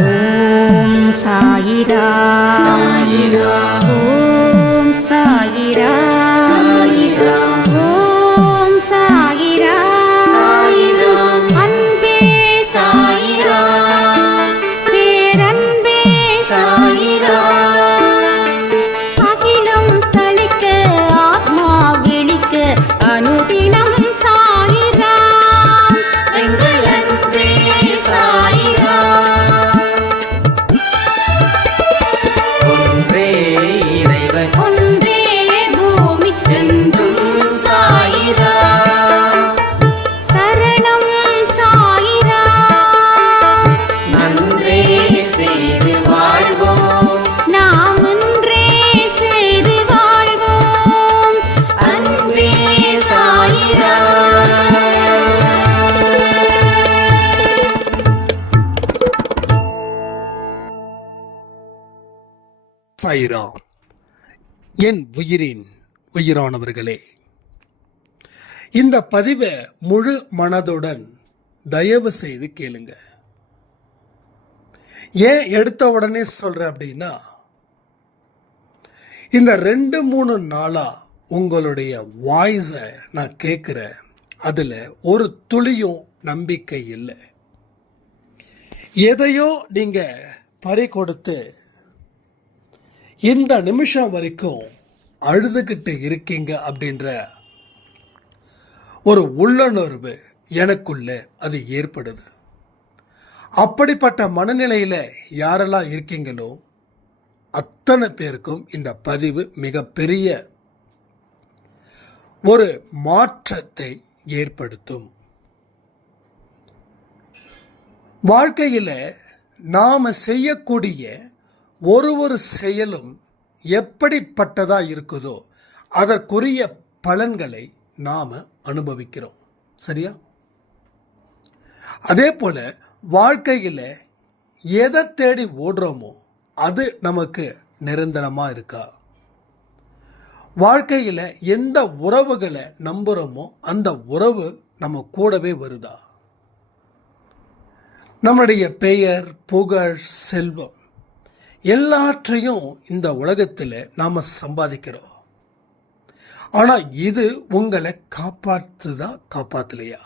ஓம் சாயிரா சாயிரா ஓம் சாயிரா சாயிரா ஓம் சாயிரா சாயிரா அன்பே சாயிரா பேரன்பே சாயிரா அகிலம் தளிக்க ஆத்மா விழிக்க அனுதினம் சாயிரா எங்கள் அன்பே சாயிரா ஒன்றே இறைவன் ஒன்றே பூமிக்கென்றும் சாயிரா சரணம் சாயிரா நன்றே செய்து வாழ்வோம் நாம் ஒன்றே செய்து வாழ்வோம் அன்பே சாயிரா சாயிரா. என் உயிரின் உயிரானவர்களே, இந்த பதிவை முழு மனதுடன் தயவு செய்து கேளுங்க. ஏன் எடுத்த உடனே சொல்றேன் அப்படின்னா, இந்த 2-3 நாளா உங்களுடைய வாய்ஸை நான் கேட்குறேன். அதில் ஒரு துளியும் நம்பிக்கை இல்லை. எதையோ நீங்கள் பறி கொடுத்து இந்த நிமிஷம் வரைக்கும் அழுதுகிட்டு இருக்கீங்க அப்படின்ற ஒரு உள்ளுணர்வு எனக்குள்ள அது ஏற்படுது. அப்படிப்பட்ட மனநிலையில் யாரெல்லாம் இருக்கீங்களோ அத்தனை பேருக்கும் இந்த பதிவு மிகப்பெரிய ஒரு மாற்றத்தை ஏற்படுத்தும். வாழ்க்கையில் நாம் செய்யக்கூடிய ஒரு செயலும் எப்படிப்பட்டதா இருக்குதோ அதற்குரிய பலன்களை நாம் அனுபவிக்கிறோம். சரியா? அதே போல வாழ்க்கையில் எதை தேடி ஓடுறோமோ அது நமக்கு நிரந்தரமாக இருக்கா? வாழ்க்கையில் எந்த உறவுகளை நம்புகிறோமோ அந்த உறவு நம்ம கூடவே வருதா? நம்முடைய பெயர், புகழ், செல்வம் எல்லாற்றையும் இந்த உலகத்தில் நாம் சம்பாதிக்கிறோம். ஆனால் இது உங்களை காப்பாற்றுதா காப்பாற்றலையா?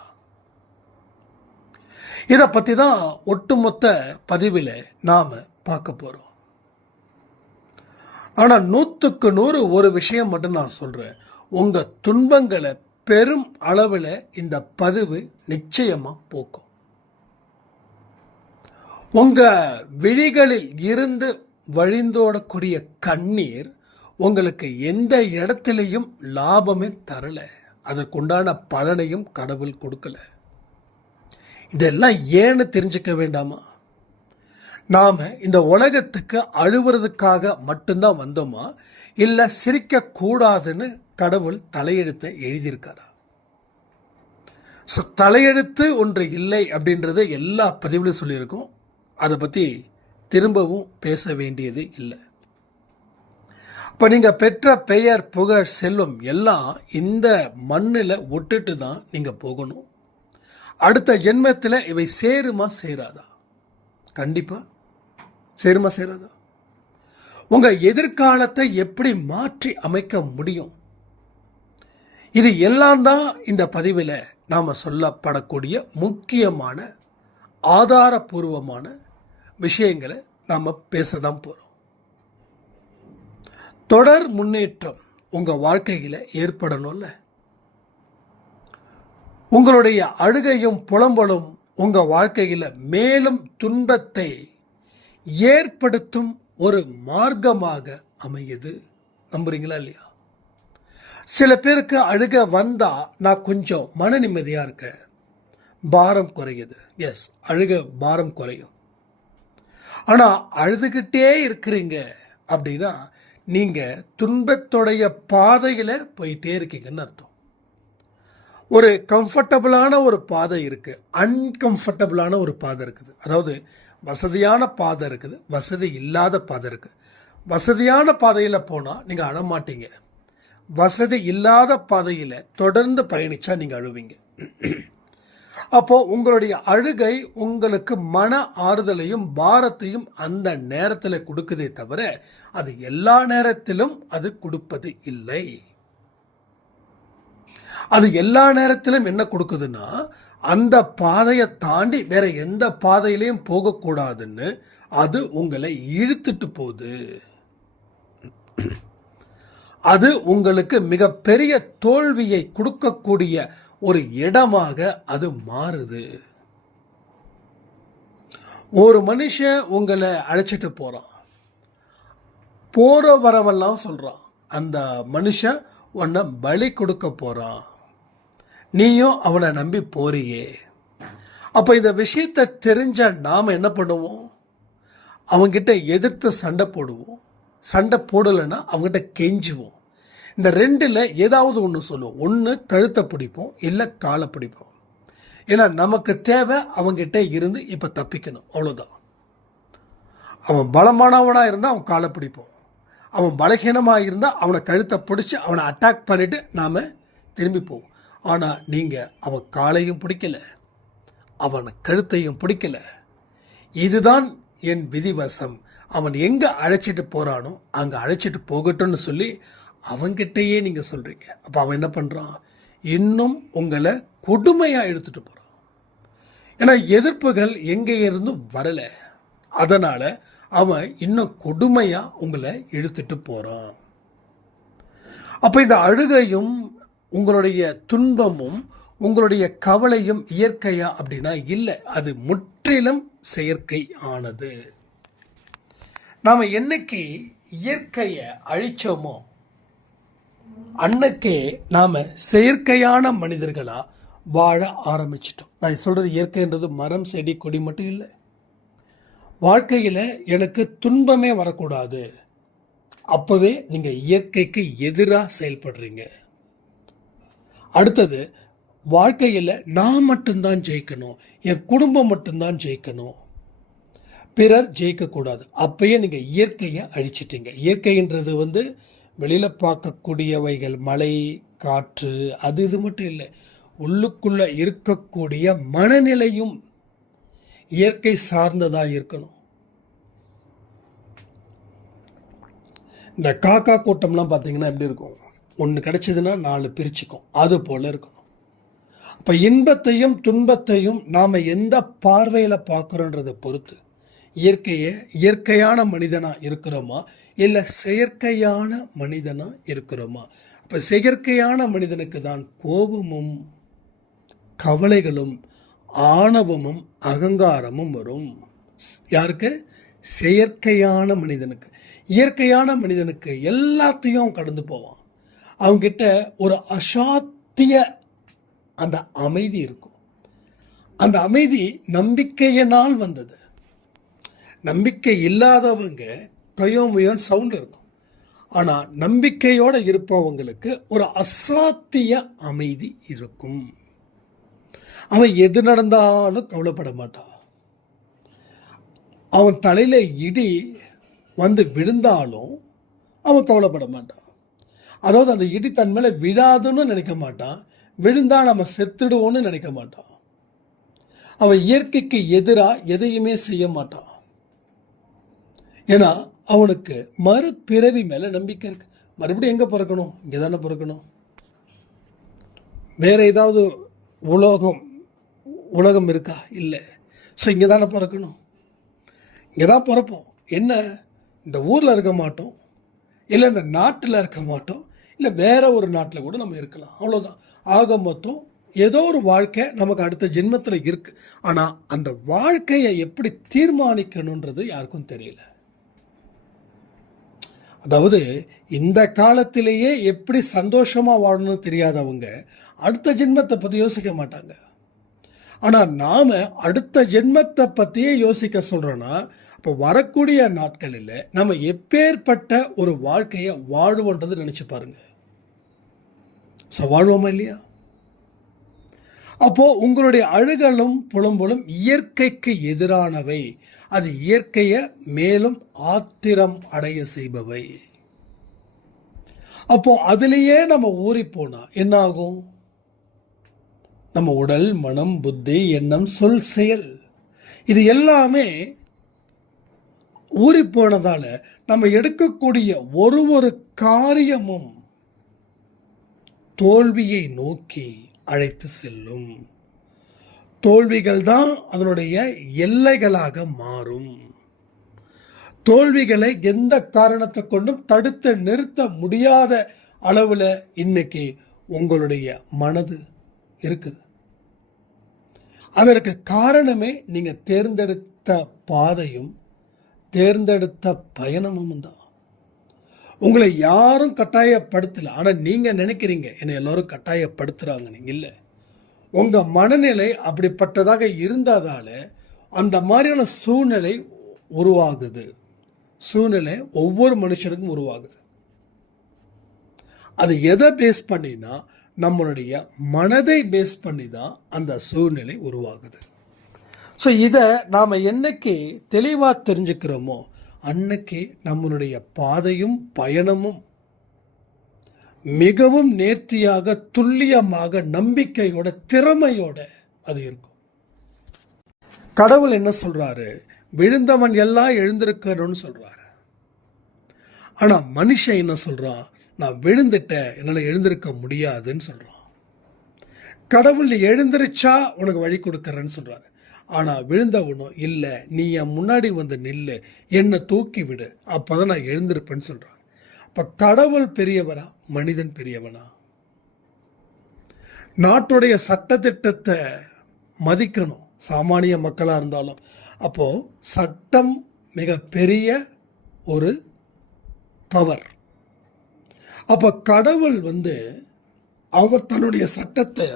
இதை பற்றி தான் ஒட்டுமொத்த பதிவில் நாம் பார்க்க போகிறோம். ஆனால் 100க்கு 100 ஒரு விஷயம் மட்டும் நான் சொல்கிறேன். உங்கள் துன்பங்களை பெரும் அளவில் இந்த பதிவு நிச்சயமாக போக்கும். உங்கள் விழிகளில் இருந்து வழிந்தோடக்கூடிய கண்ணீர் உங்களுக்கு எந்த இடத்துலையும் லாபமே தரல. அதற்குண்டான பலனையும் கடவுள் கொடுக்கல. இதெல்லாம் ஏன்னு தெரிஞ்சுக்க வேண்டாமா? நாம் இந்த உலகத்துக்கு அழுவுறதுக்காக மட்டும்தான் வந்தோமா, இல்லை சிரிக்கக்கூடாதுன்னு கடவுள் தலையெழுத்தை எழுதியிருக்காரா? ஸோ தலையெழுத்து ஒன்று இல்லை அப்படின்றது எல்லா பதிவுலையும் சொல்லியிருக்கோம். அதை பற்றி திரும்பவும் பேச வேண்டியது இல்லை. இப்போ நீங்கள் பெற்ற பெயர், புகழ், செல்வம் எல்லாம் இந்த மண்ணில் விட்டுட்டு தான் நீங்கள் போகணும். அடுத்த ஜென்மத்தில் இவை சேருமா சேராதா? கண்டிப்பாக சேருமா சேராதா? உங்கள் எதிர்காலத்தை எப்படி மாற்றி அமைக்க முடியும்? இது எல்லாம் தான் இந்த பதிவில் நாம் சொல்லப்படக்கூடிய முக்கியமான ஆதாரபூர்வமான விஷயங்களை நாம் பேச தான் போகிறோம். தொடர் முன்னேற்றம் உங்கள் வாழ்க்கையில் ஏற்படணும்ல. உங்களுடைய அழுகையும் புலம்பலும் உங்கள் வாழ்க்கையில் மேலும் துன்பத்தை ஏற்படுத்தும் ஒரு மார்க்கமாக அமையுது. நம்புறீங்களா இல்லையா? சில பேருக்கு அழுக வந்தால் நான் கொஞ்சம் மன நிம்மதியாக இருக்கேன், பாரம் குறையுது. எஸ், அழுக பாரம் குறையும். ஆனால் அழுதுகிட்டே இருக்கிறீங்க அப்படின்னா நீங்கள் துன்பத்துடைய பாதையில் போயிட்டே இருக்கீங்கன்னு அர்த்தம். ஒரு கம்ஃபர்டபுளான ஒரு பாதை இருக்குது, அன்கம்ஃபர்டபுளான ஒரு பாதை இருக்குது. அதாவது வசதியான பாதை இருக்குது, வசதி இல்லாத பாதை இருக்குது. வசதியான பாதையில் போனால் நீங்கள் அழமாட்டீங்க. வசதி இல்லாத பாதையில் தொடர்ந்து பயணித்தா நீங்கள் அழுவீங்க. அப்போ உங்களுடைய அழுகை உங்களுக்கு மன ஆறுதலையும் பாரத்தையும் அந்த நேரத்தில் கொடுக்குதே தவிர அது எல்லா நேரத்திலும் அது கொடுப்பது இல்லை. அது எல்லா நேரத்திலும் என்ன கொடுக்குதுன்னா, அந்த பாதையை தாண்டி வேற எந்த பாதையிலையும் போகக்கூடாதுன்னு அது உங்களை இழுத்துட்டு போகுது. அது உங்களுக்கு மிகப்பெரிய தோல்வியை கொடுக்கக்கூடிய ஒரு இடமாக அது மாறுது. ஒரு மனுஷன் உங்களை அழைச்சிட்டு போறான், போற வரவெல்லாம் சொல்றான், அந்த மனுஷன் உன்னை பலி கொடுக்க போறான், நீயும் அவனை நம்பி போறியே. அப்போ இந்த விஷயத்தை தெரிஞ்ச நாம் என்ன பண்ணுவோம்? அவங்ககிட்ட எதிர்த்து சண்டை போடுவோம். சண்டை போடலைன்னா அவங்ககிட்ட கெஞ்சுவோம். இந்த ரெண்டில் ஏதாவது ஒன்று சொல்லுவோம். ஒன்று கழுத்தை பிடிப்போம், இல்லை காலை பிடிப்போம். ஏன்னா நமக்கு தேவை அவங்ககிட்ட இருந்து இப்போ தப்பிக்கணும், அவ்வளோதான். அவன் பலமானவனாக இருந்தால் அவன் காலை பிடிப்போம், அவன் பலகீனமாக இருந்தால் அவனை கழுத்தை பிடிச்சி அவனை அட்டாக் பண்ணிவிட்டு நாம் திரும்பி போவோம். ஆனால் நீங்கள் அவன் காலையும் பிடிக்கலை, அவன் கழுத்தையும் பிடிக்கலை. இதுதான் என் விதிவசம், அவன் எங்கே அழைச்சிட்டு போகிறானோ அங்கே அழைச்சிட்டு போகட்டும்னு சொல்லி அவன்கிட்டயே நீங்கள் சொல்கிறீங்க. அப்போ அவன் என்ன பண்ணுறான்? இன்னும் உங்களை கொடுமையாக எடுத்துகிட்டு போகிறான். ஏன்னா எதிர்ப்புகள் எங்கே இருந்தும் வரலை, அதனால் அவன் இன்னும் கொடுமையாக உங்களை இழுத்துட்டு போகிறான். அப்போ இந்த அழுகையும் உங்களுடைய துன்பமும் உங்களுடைய கவலையும் இயற்கையா அப்படின்னா இல்லை, அது முற்றிலும் செயற்கை ஆனது. நாம் என்னைக்கு இயற்கையை அழிச்சோமோ அன்னைக்கே நாம் செயற்கையான மனிதர்களாக வாழ ஆரம்பிச்சிட்டோம். நான் சொல்கிறது இயற்கைன்றது மரம் செடி கொடி மட்டும் இல்லை. வாழ்க்கையில் எனக்கு துன்பமே வரக்கூடாது, அப்போவே நீங்கள் இயற்கைக்கு எதிராக செயல்படுறீங்க. அடுத்தது, வாழ்க்கையில் நான் மட்டும்தான் ஜெயிக்கணும், என் குடும்பம் மட்டும்தான் ஜெயிக்கணும், பிறர் ஜெயிக்கக்கூடாது, அப்பயே நீங்கள் இயற்கையை அழிச்சிட்டீங்க. இயற்கைன்றது வெளியில் பார்க்கக்கூடியவைகள், மழை காற்று அது இது மட்டும் இல்லை, உள்ளுக்குள்ளே இருக்கக்கூடிய மனநிலையும் இயற்கை சார்ந்ததாக இருக்கணும். இந்த காக்கா கூட்டம்லாம் பார்த்தீங்கன்னா எப்படி இருக்கும்? ஒன்று கிடைச்சதுன்னா 4 பிரிச்சுக்கும், அது போல் இருக்கணும். அப்போ இன்பத்தையும் துன்பத்தையும் நாம் எந்த பார்வையில் பார்க்குறோன்றதை பொறுத்து இயற்கையை இயற்கையான மனிதனாக இருக்கிறோமா இல்லை செயற்கையான மனிதனாக இருக்கிறோமா? அப்போ செயற்கையான மனிதனுக்கு தான் கோபமும் கவலைகளும் ஆணவமும் அகங்காரமும் வரும். யாருக்கு? செயற்கையான மனிதனுக்கு. இயற்கையான மனிதனுக்கு எல்லாத்தையும் கடந்து போவான். அவங்கிட்ட ஒரு அசாத்திய அந்த அமைதி இருக்கும். அந்த அமைதி நம்பிக்கையினால் வந்தது. நம்பிக்கை இல்லாதவங்க கயோமுயோன்னு சவுண்ட் இருக்கும். ஆனால் நம்பிக்கையோடு இருப்பவங்களுக்கு ஒரு அசாத்திய அமைதி இருக்கும். அவன் எது நடந்தாலும் கவலைப்பட மாட்டான். அவன் தலையில் இடி விழுந்தாலும் அவன் கவலைப்பட மாட்டான். அதாவது அந்த இடி தன் மேலே விழாதுன்னு நினைக்க மாட்டான், விழுந்தா நம்ம செத்துடுவோன்னு நினைக்க மாட்டான். அவன் இயற்கைக்கு எதிராக எதையுமே செய்ய மாட்டான். ஏன்னா அவனுக்கு மறுபிறவி மேலே நம்பிக்கை இருக்கு. மறுபடியும் எங்கே பிறக்கணும்? இங்கே தானே பிறக்கணும். வேற ஏதாவது உலகம் இருக்கா? இல்லை. ஸோ இங்கே தானே பிறக்கணும், இங்கே தான் பிறப்போம். என்ன, இந்த ஊரில் இருக்க மாட்டோம், இல்லை இந்த நாட்டில் இருக்க மாட்டோம், இல்லை வேற ஒரு நாட்டில் கூட நம்ம இருக்கலாம், அவ்வளோதான். ஆக மொத்தம் ஏதோ ஒரு வாழ்க்கை நமக்கு அடுத்த ஜென்மத்தில் இருக்குது. ஆனால் அந்த வாழ்க்கையை எப்படி தீர்மானிக்கணுன்றது யாருக்கும் தெரியல. அதாவது இந்த காலத்திலேயே எப்படி சந்தோஷமாக வாழணும்னு தெரியாதவங்க அடுத்த ஜென்மத்தை பற்றி யோசிக்க மாட்டாங்க. ஆனால் நாம் அடுத்த ஜென்மத்தை பற்றியே யோசிக்க சொல்கிறோன்னா அப்போ வரக்கூடிய நாட்களில் நம்ம எப்பேற்பட்ட ஒரு வாழ்க்கையை வாழ்வோன்றது நினச்சி பாருங்க. வாழ்வோமா இல்லையா? அப்போது உங்களுடைய அழுகலும் புலம்பலும் இயற்கைக்கு எதிரானவை. அது இயற்கையை மேலும் ஆத்திரம் அடைய செய்பவை. அப்போது அதிலேயே நம்ம ஊறி போனால் என்ன ஆகும்? நம்ம உடல், மனம், புத்தி, எண்ணம், சொல், செயல் இது எல்லாமே ஊறி போனதால நம்ம எடுக்கக்கூடிய ஒரு காரியமும் தோல்வியை நோக்கி அழைத்து செல்லும். தோல்விகள் தான் அதனுடைய எல்லைகளாக மாறும். தோல்விகளை எந்த காரணத்தை கொண்டும் தடுத்து நிறுத்த முடியாத அளவில் இன்னைக்கு உங்களுடைய மனது இருக்குது. அதற்கு காரணமே நீங்கள் தேர்ந்தெடுத்த பாதையும் தேர்ந்தெடுத்த பயணமும் தான். உங்களை யாரும் கட்டாயப்படுத்தலை. ஆனால் நீங்கள் நினைக்கிறீங்க என்னை எல்லோரும் கட்டாயப்படுத்துகிறாங்க. நீங்கள் இல்லை. உங்கள் மனநிலை அப்படிப்பட்டதாக இருந்ததால் அந்த மாதிரியான சூழ்நிலை உருவாகுது. சூழ்நிலை ஒவ்வொரு மனுஷனுக்கும் உருவாகுது. அது எதை பேஸ் பண்ணினா நம்மளுடைய மனதை பேஸ் பண்ணி தான் அந்த சூழ்நிலை உருவாகுது. ஸோ இதை நாம் என்னைக்கு தெளிவாக தெரிஞ்சுக்கிறோமோ அன்னைக்கு நம்மளுடைய பாதையும் பயணமும் மிகவும் நேர்த்தியாக, துல்லியமாக, நம்பிக்கையோட, திறமையோட அது இருக்கும். கடவுள் என்ன சொல்றாரு? விழுந்தவன் எல்லாம் எழுந்திருக்கணும்னு சொல்றாரு. ஆனா மனுஷன் என்ன சொல்றான்? நான் விழுந்துட்டேன், என்னால் எழுந்திருக்க முடியாதுன்னு சொல்றான். கடவுள் நீ எழுந்திருச்சா உனக்கு வழி கொடுக்கறேன்னு சொல்றாரு. ஆனா விழுந்தவனும் இல்லை, நீ என் முன்னாடி வந்து நில்லு, என்னை தூக்கி விடு, அப்பதான் நான் எழுந்திருப்பேன்னு சொல்றான். அப்ப கடவுள் பெரியவரா, மனிதன் பெரியவனா? நாட்டுடைய சட்டத்திட்டத்தை மதிக்கணும் சாமானிய மக்களாக இருந்தாலும். அப்போ சட்டம் மிக பெரிய ஒரு பவர். அப்போ கடவுள் அவர் தன்னுடைய சட்டத்தை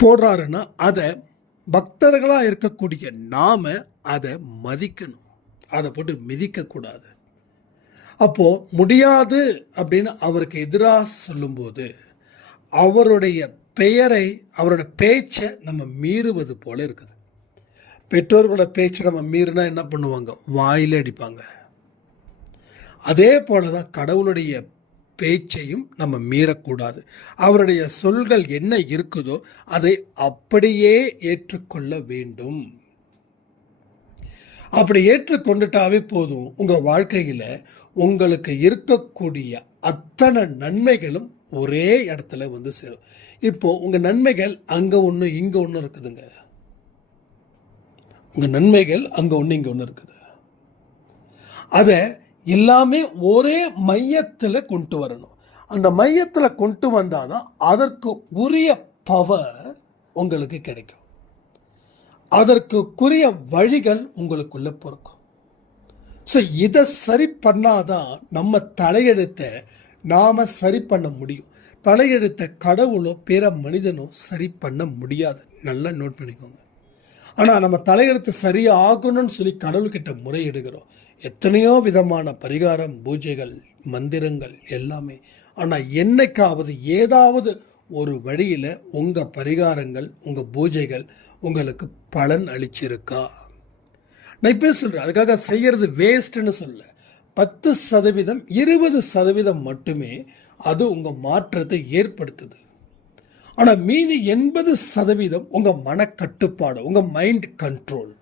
போடுறாருன்னா அதை பக்தர்களாக இருக்கக்கூடிய நாம அதை மதிக்கணும், அதை போட்டு மிதிக்கக்கூடாது. அப்போ முடியாது அப்படின்னு அவருக்கு எதிராக சொல்லும்போது அவருடைய பெயரை, அவரோட பேச்சை நம்ம மீறுவது போல இருக்குது. பெற்றோர்களோட பேச்சை நம்ம மீறினா என்ன பண்ணுவாங்க? வாயில அடிப்பாங்க. அதே போல தான் கடவுளுடைய பேச்சையும் நம்ம மீறக்கூடாது. அவருடைய சொல்கள் என்ன இருக்குதோ அதை அப்படியே ஏற்றுக்கொள்ள வேண்டும். அப்படி ஏற்றுக்கொண்டுட்டாவே போதும், உங்கள் வாழ்க்கையில் உங்களுக்கு இருக்கக்கூடிய அத்தனை நன்மைகளும் ஒரே இடத்துல சேரும். இப்போ உங்கள் நன்மைகள் அங்கே ஒன்று இங்கே ஒன்று இருக்குதுங்க. உங்கள் நன்மைகள் அங்கே ஒன்று இங்கே ஒன்று இருக்குது. அதை எல்லாமே ஒரே மையத்தில் கொண்டு வரணும். அந்த மையத்தில் கொண்டு வந்தால் தான் அதற்கு உரிய பவர் உங்களுக்கு கிடைக்கும். அதற்குரிய வழிகள் உங்களுக்குள்ள பிறக்கும். ஸோ இதை சரி பண்ணாதான் நம்ம தலையெழுத்தை நாம் சரி பண்ண முடியும். தலையெழுத்தை கடவுளோ பிற மனிதனோ சரி பண்ண முடியாது. நல்லா நோட் பண்ணிக்கோங்க. ஆனால் நம்ம தலையெழுத்து சரியாகணும்னு சொல்லி கடவுள்கிட்ட முறையிடுகிறோம். எத்தனையோ விதமான பரிகாரம், பூஜைகள், மந்திரங்கள் எல்லாமே. ஆனால் என்னைக்காவது ஏதாவது ஒரு வழியில் உங்கள் பரிகாரங்கள், உங்கள் பூஜைகள் உங்களுக்கு பலன் அளிச்சிருக்கா? நான் இப்போ சொல்கிறேன், அதுக்காக செய்கிறது வேஸ்ட்டுன்னு சொல்ல. 10%, 20% மட்டுமே அது உங்கள் மாற்றத்தை ஏற்படுத்துது. ஆனால் மீதி 80% உங்கள் மனக்கட்டுப்பாடு, உங்கள் மைண்ட் கண்ட்ரோல்.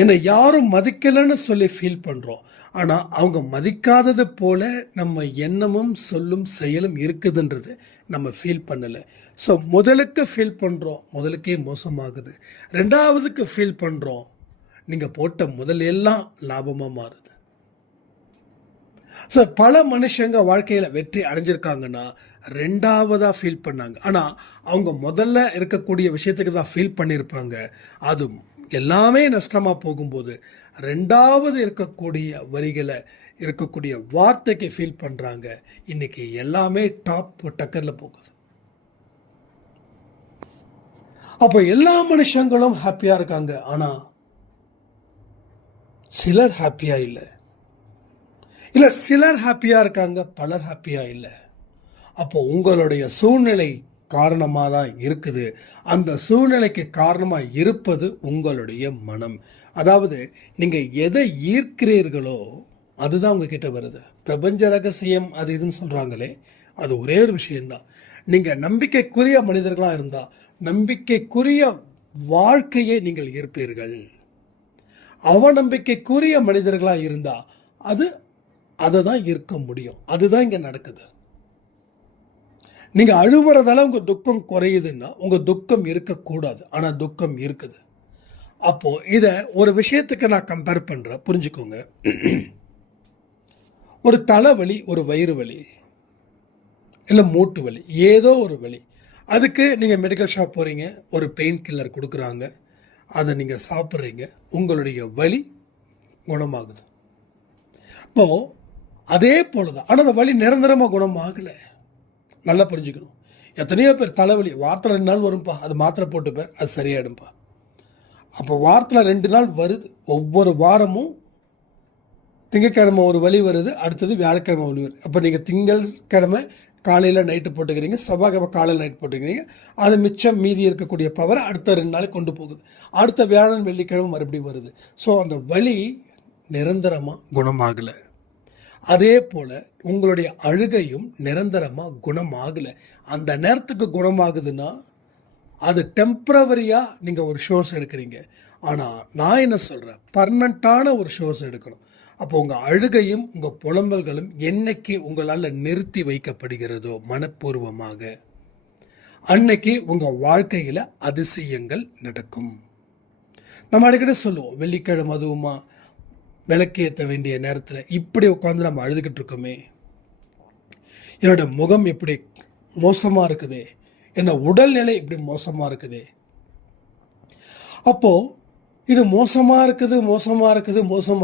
என்னை யாரும் மதிக்கலைன்னு சொல்லி ஃபீல் பண்ணுறோம். ஆனால் அவங்க மதிக்காதது போல நம்ம எண்ணமும் சொல்லும் செயலும் இருக்குதுன்றது நம்ம ஃபீல் பண்ணலை. ஸோ முதலுக்கு ஃபீல் பண்ணுறோம், முதலுக்கே மோசமாகுது. ரெண்டாவதுக்கு ஃபீல் பண்ணுறோம், நீங்கள் போட்ட முதல் எல்லாம் லாபமாக மாறுது. ஸோ பல மனுஷங்க வாழ்க்கையில் வெற்றி அடைஞ்சிருக்காங்கன்னா ரெண்டாவதாக ஃபீல் பண்ணாங்க. ஆனால் அவங்க முதல்ல இருக்கக்கூடிய விஷயத்துக்கு தான் ஃபீல் பண்ணியிருப்பாங்க. அது எல்லாமே நஷ்டமாக போகும்போது ரெண்டாவது இருக்கக்கூடிய வரிகளை, இருக்கக்கூடிய வார்த்தைக்கு ஃபீல் பண்ணுறாங்க. இன்னைக்கு எல்லாமே டாப் டக்கரில் போகுது. அப்போ எல்லா மனுஷங்களும் ஹாப்பியாக இருக்காங்க. ஆனால் சிலர் ஹாப்பியாக இல்லை. சிலர் ஹாப்பியாக இருக்காங்க, பலர் ஹாப்பியாக இல்லை. அப்போ உங்களுடைய சூழ்நிலை காரணமாக தான் இருக்குது. அந்த சூழ்நிலைக்கு காரணமாக இருப்பது உங்களுடைய மனம். அதாவது நீங்கள் எதை ஈர்க்கிறீர்களோ அதுதான் உங்ககிட்ட வருது. பிரபஞ்ச ரகசியம் அது இதுன்னு சொல்கிறாங்களே, அது ஒரே ஒரு விஷயந்தான். நீங்கள் நம்பிக்கைக்குரிய மனிதர்களாக இருந்தால் நம்பிக்கைக்குரிய வாழ்க்கையை நீங்கள் இருப்பீர்கள். அவநம்பிக்கைக்குரிய மனிதர்களாக இருந்தால் அதை தான் இருக்க முடியும். அதுதான் இங்கே நடக்குது. நீங்கள் அழுவுறதால உங்கள் துக்கம் குறையுதுன்னா உங்கள் துக்கம் இருக்கக்கூடாது, ஆனால் துக்கம் இருக்குது. அப்போது இதை ஒரு விஷயத்துக்கு நான் கம்பேர் பண்ணுறேன், புரிஞ்சுக்கோங்க. ஒரு தலைவலி, ஒரு வயிறு வலி, இல்லை மூட்டு வலி, ஏதோ ஒரு வலி, அதுக்கு நீங்கள் மெடிக்கல் ஷாப் போகிறீங்க, ஒரு பெயின் கில்லர் கொடுக்குறாங்க, அதை நீங்கள் சாப்பிட்றீங்க, உங்களுடைய வலி குணமாகுது. இப்போது அதே போல தான், ஆனால் அந்த வலி நிரந்தரமாக குணமாகலை. நல்லா புரிஞ்சுக்கணும். எத்தனையோ பேர் தலைவலி வாரத்தில் 2 நாள் வரும்பா, அது மாத்திரை போட்டுப்பேன், அது சரியாயிடும்பா. அப்போ வாரத்தில் 2 நாள் வருது. ஒவ்வொரு வாரமும் திங்கட்கிழமை ஒரு வலி வருது, அடுத்தது வியாழக்கிழமை வலி வருது. அப்போ நீங்கள் திங்கட்கிழமை காலையில் நைட்டு போட்டுக்கிறீங்க, செவ்வாய்க்கிழமை காலையில் நைட்டு போட்டுக்கிறீங்க, அது மிச்சம் மீதி இருக்கக்கூடிய பவர் அடுத்த 2 நாளைக்கு கொண்டு போகுது. அடுத்த வியாழன் வெள்ளிக்கிழமை மறுபடியும் வருது. ஸோ அந்த வலி நிரந்தரமாக குணமாகலை. அதே போல் உங்களுடைய அழுகையும் நிரந்தரமாக குணமாகலை. அந்த நேரத்துக்கு குணமாகுதுன்னா அது டெம்ப்ரவரியாக நீங்கள் ஒரு ஷோர்ஸ் எடுக்கிறீங்க. ஆனால் நான் என்ன சொல்கிறேன், பர்மனண்ட்டான ஒரு ஷோர்ஸ் எடுக்கணும். அப்போ உங்கள் அழுகையும் உங்கள் புலம்பல்களும் என்னைக்கு உங்களால் நிறுத்தி வைக்கப்படுகிறதோ மனப்பூர்வமாக, அன்னைக்கு உங்கள் வாழ்க்கையில் அதிசயங்கள் நடக்கும். நம்ம அடிக்கடி சொல்லுவோம், வெள்ளிக்கிழமை அதுவுமா விளக்கேற்ற வேண்டிய நேரத்தில் இப்படி உட்காந்து நம்ம அழுதுகிட்டு இருக்கோமே, என்னோட முகம் இப்படி மோசமாக இருக்குதே, என்ன உடல்நிலை இப்படி மோசமாக இருக்குதே. அப்போது இது மோசமாக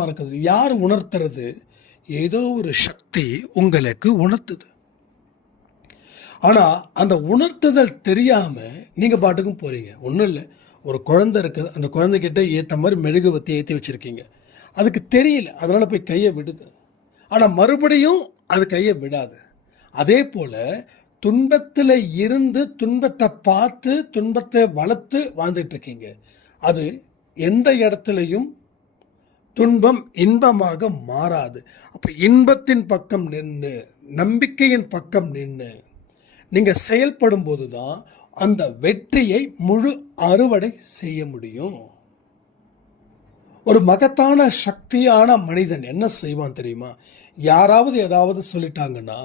இருக்குது யார் உணர்த்துறது? ஏதோ ஒரு சக்தி உங்களுக்கு உணர்த்துது. ஆனால் அந்த உணர்த்துதல் தெரியாமல் நீங்கள் பாட்டுக்கும் போகிறீங்க. ஒன்றும் இல்லை, ஒரு குழந்தை இருக்குது, அந்த குழந்தைகிட்ட ஏற்ற மாதிரி மெழுகுவத்தி ஏற்றி வச்சுருக்கீங்க, அதுக்கு தெரியல, அதனால் போய் கையை விடுது. ஆனால் மறுபடியும் அது கையை விடாது. அதே போல் துன்பத்தில் இருந்து துன்பத்தை பார்த்து துன்பத்தை வளர்த்து வாழ்ந்துட்டுருக்கீங்க. அது எந்த இடத்துலையும் துன்பம் இன்பமாக மாறாது. அப்போ இன்பத்தின் பக்கம் நின்று, நம்பிக்கையின் பக்கம் நின்று நீங்கள் செயல்படும் போது தான் அந்த வெற்றியை முழு அறுவடை செய்ய முடியும். ஒரு மகத்தான சக்தியான மனிதன் என்ன செய்வான் தெரியுமா? யாராவது ஏதாவது சொல்லிட்டாங்கன்னா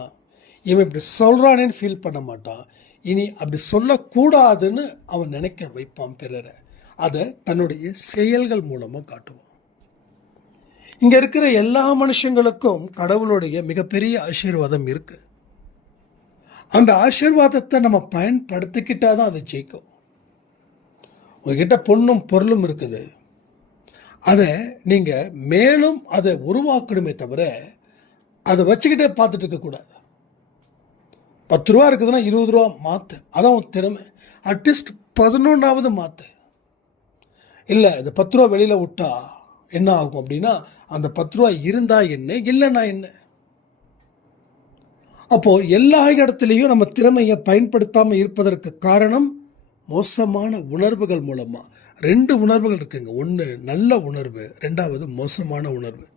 இவன் இப்படி சொல்கிறானேன்னு ஃபீல் பண்ண மாட்டான். இனி அப்படி சொல்லக்கூடாதுன்னு அவன் நினைக்க வைப்பான் பிறரை. அதை தன்னுடைய செயல்கள் மூலமாக காட்டுவான். இங்கே இருக்கிற எல்லா மனுஷங்களுக்கும் கடவுளுடைய மிகப்பெரிய ஆசீர்வாதம் இருக்குது. அந்த ஆசீர்வாதத்தை நம்ம பயன்படுத்திக்கிட்டால் தான் அது ஜெயிக்கும். உங்ககிட்ட பொண்ணும் பொருளும் இருக்குது, அதை நீங்கள் மேலும் அதை உருவாக்கணுமே தவிர அதை வச்சுக்கிட்டே பார்த்துட்டு இருக்கக்கூடாது. 10 ரூபா இருக்குதுன்னா 20 ரூபா மாற்று, அதான் உன் திறமை. அட்லீஸ்ட் 11ஆவது மாற்று. இல்லை இந்த 10 ரூபா வெளியில் விட்டா என்ன ஆகும் அப்படின்னா, அந்த 10 ரூபா இருந்தால் என்ன, இல்லைன்னா என்ன. அப்போது எல்லா இடத்துலையும் நம்ம திறமையை பயன்படுத்தாமல் இருப்பதற்கு காரணம் மோசமான உணர்வுகள் மூலமாக. 2 உணர்வுகள் இருக்குங்க. ஒன்று நல்ல உணர்வு, 2வது மோசமான உணர்வு.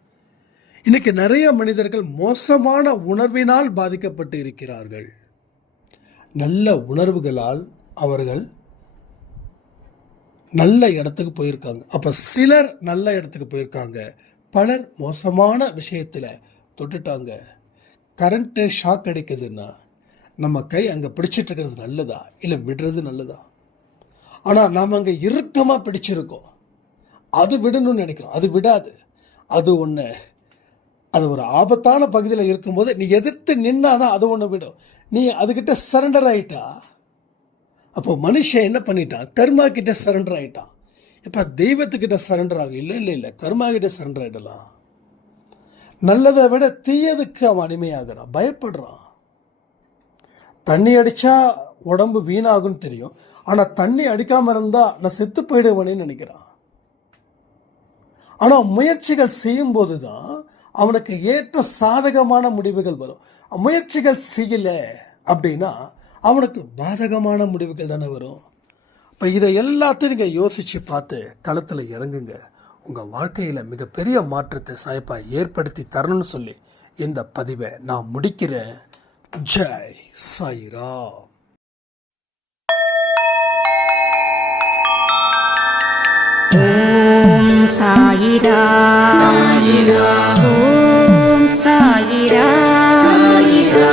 இன்றைக்கி நிறைய மனிதர்கள் மோசமான உணர்வினால் பாதிக்கப்பட்டு இருக்கிறார்கள். நல்ல உணர்வுகளால் அவர்கள் நல்ல இடத்துக்கு போயிருக்காங்க. அப்போ சிலர் நல்ல இடத்துக்கு போயிருக்காங்க, பலர் மோசமான விஷயத்தில் தொட்டுட்டாங்க. கரண்ட்டு ஷாக் அடிக்குதுன்னா நம்ம கை அங்கே பிடிச்சிட்டு இருக்கிறது நல்லதா இல்லை விடுறது நல்லதா? ஆனால் நாம் அங்கே இறுக்கமாக பிடிச்சிருக்கோம், அது விடணும்னு நினைக்கிறோம், அது விடாது. அது ஒரு ஆபத்தான பகுதியில் இருக்கும்போது நீ எதிர்த்து நின்னாதான் அது ஒன்று விடும். நீ அதுக்கிட்ட சரண்டர் ஆகிட்டா, அப்போ மனுஷன் என்ன பண்ணிட்டான், கர்மா கிட்ட சரண்டர் ஆகிட்டான். இப்போ தெய்வத்துக்கிட்ட சரண்டர் ஆகும். இல்லை கர்மா கிட்ட சரண்டர் ஆகிடலாம். நல்லதை விட தீயதுக்கு அவன் அடிமையாகிறான், பயப்படுறான். தண்ணி அடித்தா உடம்பு வீணாகும்னு தெரியும், ஆனால் தண்ணி அடிக்காமல் இருந்தால் நான் செத்து போயிடுவேன்னு நினைக்கிறான். ஆனால் முயற்சிகள் செய்யும்போது தான் அவனுக்கு ஏற்ற சாதகமான முடிவுகள் வரும். முயற்சிகள் செய்யலை அப்படின்னா அவனுக்கு பாதகமான முடிவுகள் தானே வரும். இப்போ இதை எல்லாத்தையும் நீங்கள் யோசித்து பார்த்து களத்தில் இறங்குங்க. உங்கள் வாழ்க்கையில் மிகப்பெரிய மாற்றத்தை சாய்ப்பாக ஏற்படுத்தி தரணும்னு சொல்லி இந்த பதிவை நான் முடிக்கிறேன். ஜெய் சாய்ராம். ஓம் சாயிரா சாயிரா ஓம் சாயிரா சாயிரா